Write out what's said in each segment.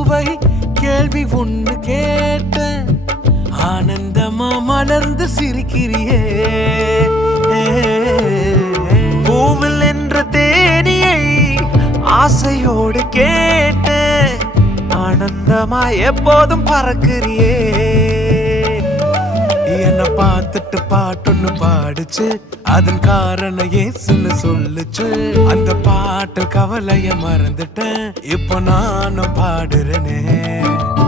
பூவை கேள்வி ஒண்ணு கேட்ட ஆனந்தமா மலர்ந்து சிரிக்கிறியே பூவில் என்ற தேனியை ஆசையோடு கேட்ட ஆனந்தமா எப்போதும் பறக்கிறியே என்ன பார்த்துட்டு பாட்டொன்னு பாடுச்சு அதன் காரணம் ஏசுன்னு சொல்லுச்சு அந்த பாட்டு கவலைய மறந்துட்டேன் இப்போ நானும் பாடுறேனே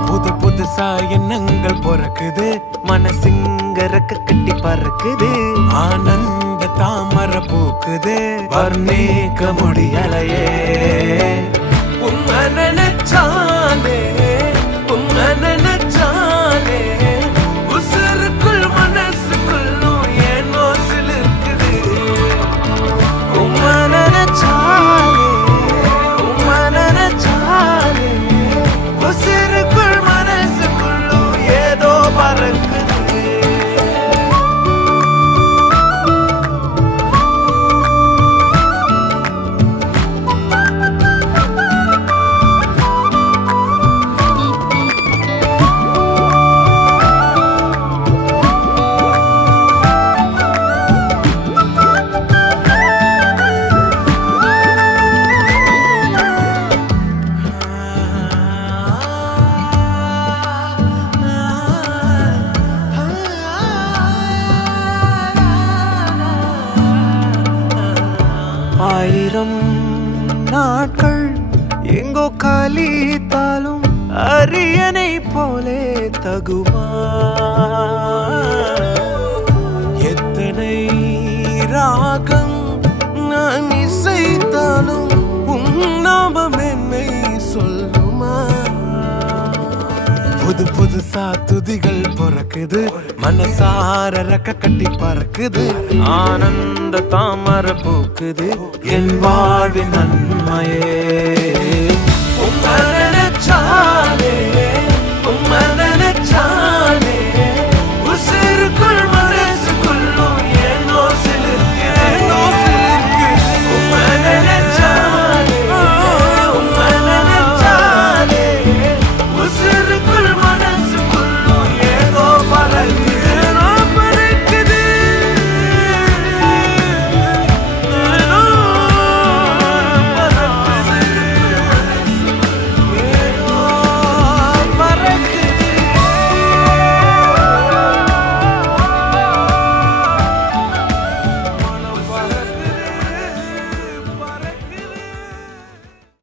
புது புதுசா எண்ணங்கள் பிறக்குது மனசுங்க ரெக்க கட்டி பறக்குது ஆனந்த தாமரை பூக்குது வர்ணிக்க முடியலையே உன்னை நினைச்சாலே உன்னை நினைச்சாலே உசுருக்குள் மனசுக்குள்ளும் ஏனோ சிலிர்க்குது உன்னை நினைச்சாலே உன்னை நினைச்சாலே உசுருக்குள் மனசுக்குள்ளும் ஏதோ பறக்குது ஆயிரம் நாட்கள் எங்கோ கழித்தாலும் அரியணை போலே தகுமா எத்தனை ராகம் நான் இசைத்தாலும் உன்னாமம் என்னை சொல்லுமா புது புதுசா துதிகள் பிறக்குது மனசார ரெக்க கட்டி பறக்குது ஆனந்த தாமரை பூக்குது என் வாழ்வின் நன்மையே உன்னை நினைச்சா